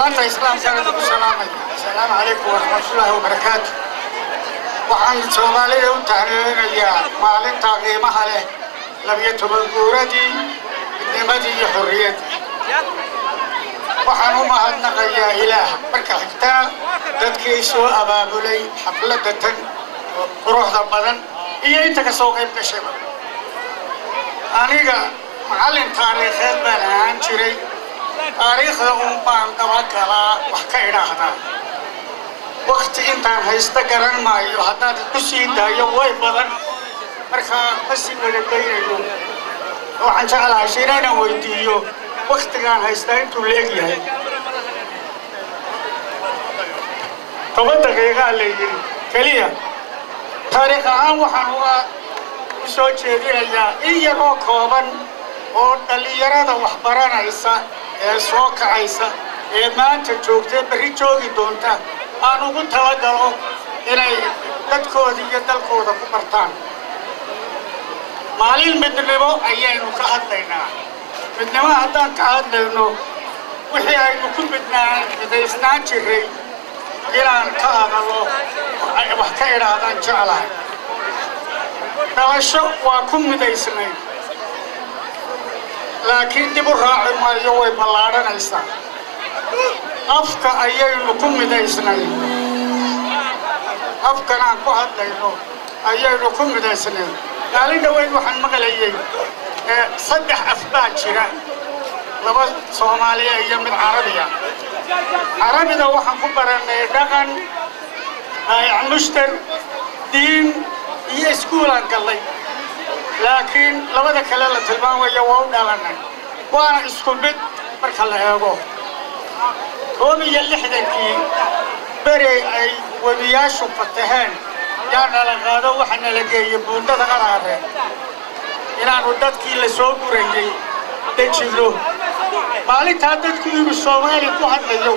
سلام إسلام سلام السلام عليكم ورحمة الله وبركاته وعن سومالي وتعليل يا مالين تقييمها له لم يتبقى قوردي نمدي حريتي وحنو ما هدنا يا إله بركة حكتا dadkii soo abaabulay xafladda tan quruxda badan iyo inta ka soo qayb gashay aniga macallin taariikheed baan ahaan jiray taariikhda baan daba galaa wax ka idhaahdaa waqti intaan haysta garan maayo haddaad ku sii daayo way badan markaa ma sii wada daynayo waxaan jeclahay inaan weydiiyo waqtigaan haystaa intuu leegyahay طبعاً دقيقة اللي كليا تاريخ عام وحنوا وسوي شيء يا إيه روكوبن أو اللي يرادا وحبرنا عيسى سوق عيسى ما تجوكته بريجوكي دونتا أنا قلت هذا إنه تدخل يدخل كبرتان مالي المدنبو أيه نكهد لنا مدنما هذا كهد لنا وحي أيه نكون بدنا إذا إسناجري إيران كهذا وحكي هذا جعله نوشوا وكم مديسنين لكن دي براعي ما يوي بلارنا إنسان أفكا أيين وكم مديسنين أفكا نانكو هاد لينو أيين وكم مديسنين لكن دوين وحن مغليين صدح أفباد شراء لبا صومالية أيام العربية عربي ده وحن كبرنا دقن مشتر دين يسكولان قلي لكن لما ده كلا لتلبان ويوو دالنا وانا اسكول بيت برك الله يابو هو يلي حدكي بري اي وبياشو فتهان يعني لغاده وحنا لقي بونده قراره inaan dadkii la soo gurayay dejino maalinta dadkii Soomaali ku hadlayo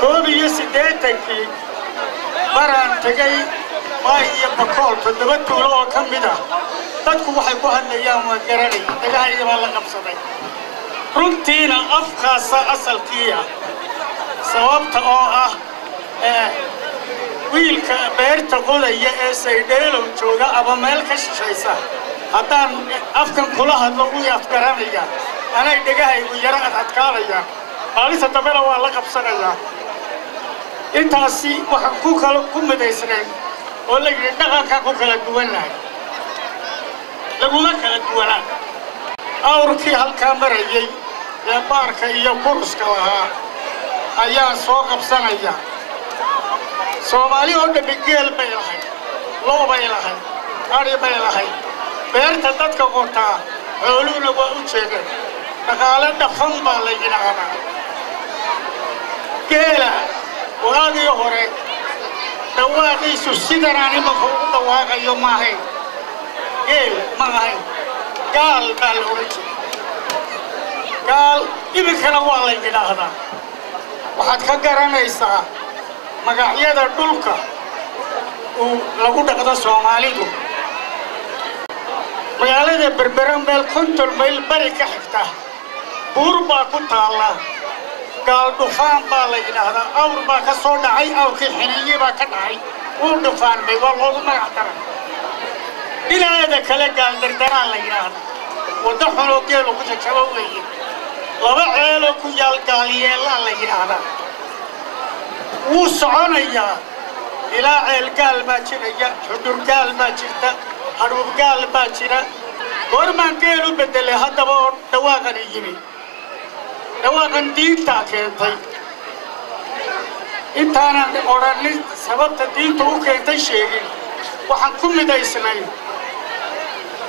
koobiyo sideetankii maraan tagay waayo bakool toddoba tuulo oo ka mid ah dadku waxay ku hadlayaan waa garanay dagaal baa la qabsaday runtiina afkaasa asalkiya sababta oo ah wiilka beerta qodaya ee Saydheelo jooga ama meel ka shaqeysa haddaan afkan kula hadlo u afgaranaya anay dhagahaygu yara adkaanaya baalisa dabela waa la qabsanaya intaasi waxaan ku kala ku midaysnay oo la yiri dhaqanka ku kala duwanahay laguma kala duwanaa awrkii halkaa marayay ee baarka iyo kurska lahaa ayaa soo qabsanaya Soomaali oo dhibigeel bay lahay loo bay lahay ari bay lahay beerta dadka qorta xooluhuna waa u jeedeen dhaqaale dhaqan baa la yiraahdaa geela walaagii hore dhawaaqiisu sidanaan ima ku dhawaaqayo maahay geel maahay gaal baa la oran jiray gaal iminkana waa la yiraahdaa waxaad ka garanaysaa magacyada dhulka uu lagu dhaqdo Soomaalidu magaalada Berbera meel konton mayl bari ka xigta buur baa ku taala gaal dhufaan baa la yiraahdaa awr baa ka soo dhacay awrkii xiniye baa ka dhacay uu dhufaan bay waa loogu magac daray ilaahada kale gaal dardaraan la yiraahdaa wada xuloo geelo ku jajabo weeye laba ceelo ku yaal gaaliyeela la yiraahdaa wuu soconayaa ilaa ceel gaal baa jiraya xudur gaal baa jirta hadhuub gaal baa jira goormaan geelu bedelay haddaba oo dhawaaqan yimi dhawaaqan diinta keentay intaanan odhanin sababta diinta u keentay sheegin waxaan ku midaysnay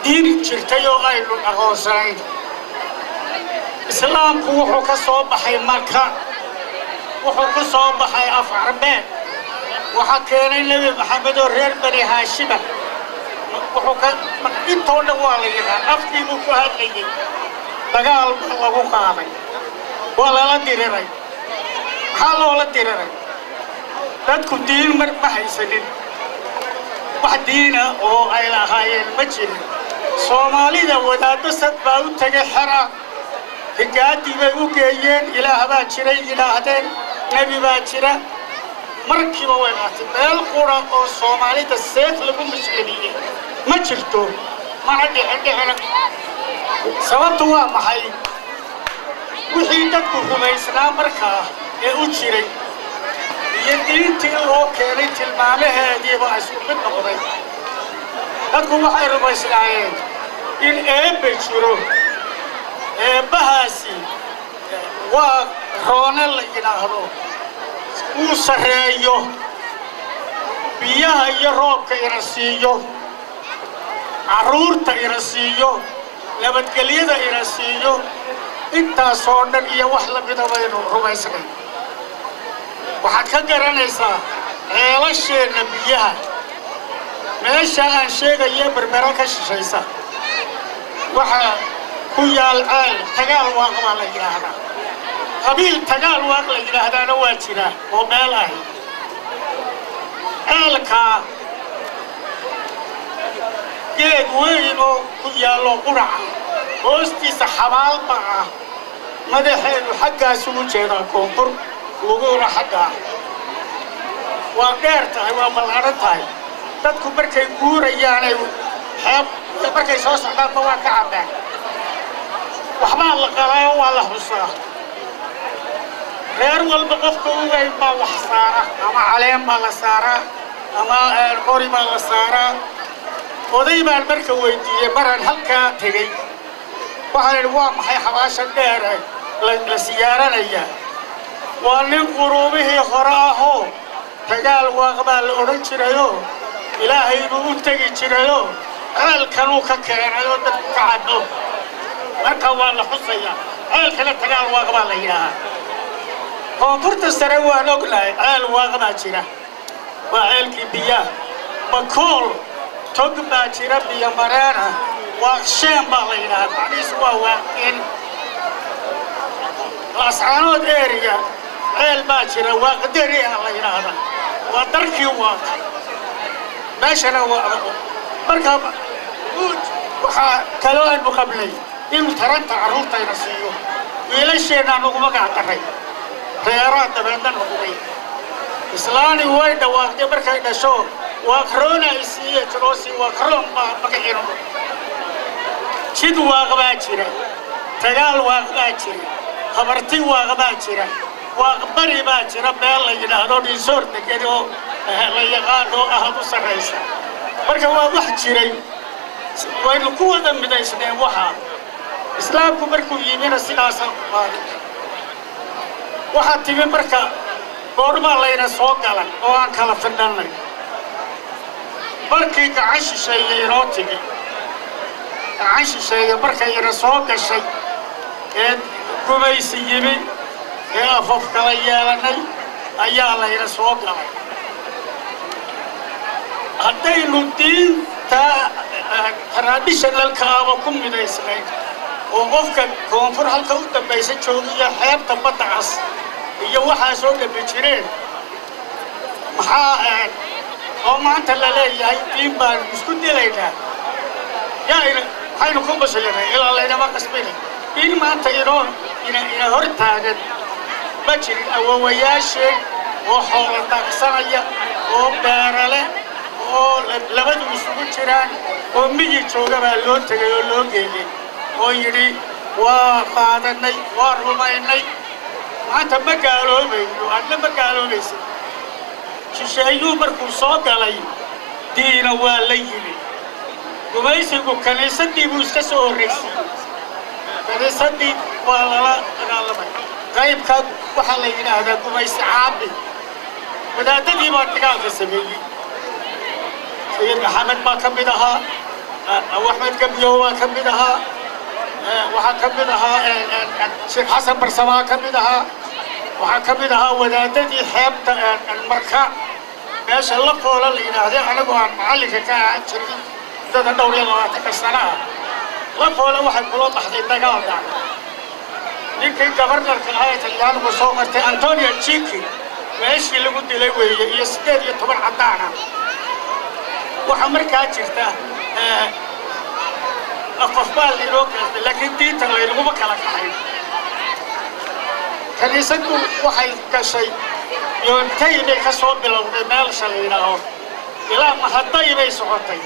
diin jirtay oo aynu aqoonsanayn islaamku wuxuu ka soo baxay Maka wuxuu ku soo baxay af Carbeed waxa keenay Nabi Maxamed oo reer Bani Haashim wuxuu ka intoo dhan waa la yiraahdaa afkii uu ku hadlayay dagaal lagu qaaday waa la diriray maxaa loola diriray dadku diin ma haysanin wax diina oo ay lahaayeen ma jirin Soomaalida wadaaddo sad baa u tagay xara higaadii bay u geeyeen ilaah baa jiray yidhaahdeen nebi baa jira markiiba way qaatay meel qura oo soomaalida seef lagu muslimiyey ma jirto mana dhicin sababtu waa maxay wixii dadku rumaysnaa markaa ee u jiray iyo diintii loo keenay tilmaamaheediiba isku mid noqday dadku waxay rumaysnaayeen in eebbe jiro eebbahaasi waa roone la yidhaahdo uu sarreeyo biyaha iyo roobka ina siiyo carruurta ina siiyo nabadgelyada ina siiyo intaasoo dhan iyo wax la mida baynu rumaysnay waxaad ka garanaysaa ceelasheenna biyaha meesha aan sheegaya berbera ka shishaysa waxaa ku yaal ceel tagaal waaq baa la yidhaahdaa qabiil tagaal waaq la yidhaahdaana waa jira oo meel ahi ceelkaa geed weyn oo ku yaallo quraca hoostiisa xabaalba ah madaxeedu xaggaas ugu jeedaa koonfur luguna xaggaa waa dheer tahay waa ballaaran tahay dadku markay guurayaanay xeeb markay soo socdaanba waa ka cabbaan waxbaa la qalaa oo waa la xusaa reer walba qofka u weyn baa wax saara ama caleen baa la saaraa ama qori baa la saaraa oday baan marka weydiiyey maraan halkaa tegey waxaan idhi waa maxay xabaasha dheer la siyaaranayaa waa nin quruumihii hore ahoo tagaal waaq baa la odhan jirayoo ilaahay buu u tegi jirayoo ceelkanuu ka keenay oo dadku ka caddo marka waa la xusayaa ceelkana tagaal waaq baa la yidhaahaa koonfurta sare waan ognahay ceel waaq baa jira waa ceelkii biyaha bakool tog baa jira biyo mareena waaqsheen baa la yidhaahdaa macnihiisu waa waaqeen laascaanood eriga ceel baa jira waaqderi ah la yidhaahdaa waa darkii waaq meeshana marka waxaa kaloo aynu qabnay inuu taranta carruurtayna siiyo wiilasheenna nugu magac daray reeraa dabeedna noqday islaani way dhawaaqday markay dhasho waaqroona isiiye jiroosi waaqroon baa magaciinu jid waaq baa jira tagaal waaq baa jira habarti waaq baa jira waaq bari baa jira meel la yidhaahdo dhiisoor degan oo la yaqaan oo ahad u sarraysa marka waa wax jiray waynu ku wada midaysneen waxaa islaamku markuu yimina sidaasa waxaa timi marka goormaa layna soo galan oo aan kala fidhannay markii gacan shisheeye inoo timi gacan shisheeye markay ina soo gashay ee gumaysi yimi ee afaf kala yeelannay ayaa layna soo galay haddaynu diinta traditionalkaaba ku midaysnayd oo qofka koonfur halka u dambaysa joogiyo xeebta badda cas iyo waxaa soo dhabi jireen maxaa oo maanta la leeyahay diin baanu isku dilaynaa waxaynu ku muslimay ilaa laynama qasbina diin maanta ina hor taagan ma jirin awowayaasheen oo xoola daaqsanaya oo beerale oo labadu isugu jiraan oo miyi jooga baa loo tegay oo loo geeyey oo yidhi waa qaadanay waa rumaynay maanta ma gaaloobayno adna ma gaaloobaysa shisheeyuu markuu soo galay diina waa la yimi gumaysigu kaniisadii buu iska soo horraysiyey kaniisadii waa lala dagaalamay qaybka waxaa la yidhaahdaa gumaysi caabi wadaadadii baa dagaalka sameeyey sayid maxamed baa ka mid ahaa axmed gabiyow baa ka mid ahaa waxaa ka mid ahaa sheekh xasan barsamaa ka mid ahaa waxaa ka mid ahaa wadaadadii xeebta marka meesha la foola la yidhaahday anigu aan macallinka ka ahaan jirin dada dhowr iyo 20 sano ah la foola waxay kula baxday dagaalka ninkii gabarnarka ahaa talyaanigu soo martay Antonio Chiki meeshii lagu dilay weeye iyo 18 cadaan ah waxa markaa jirta afafbaal inoo kasta laakiin diinta laynaguma kala kaxayn كنيسته waxay gashay yoontay inay ka soo bilowday meel shaliinaho ilaa ma hadday bay socotay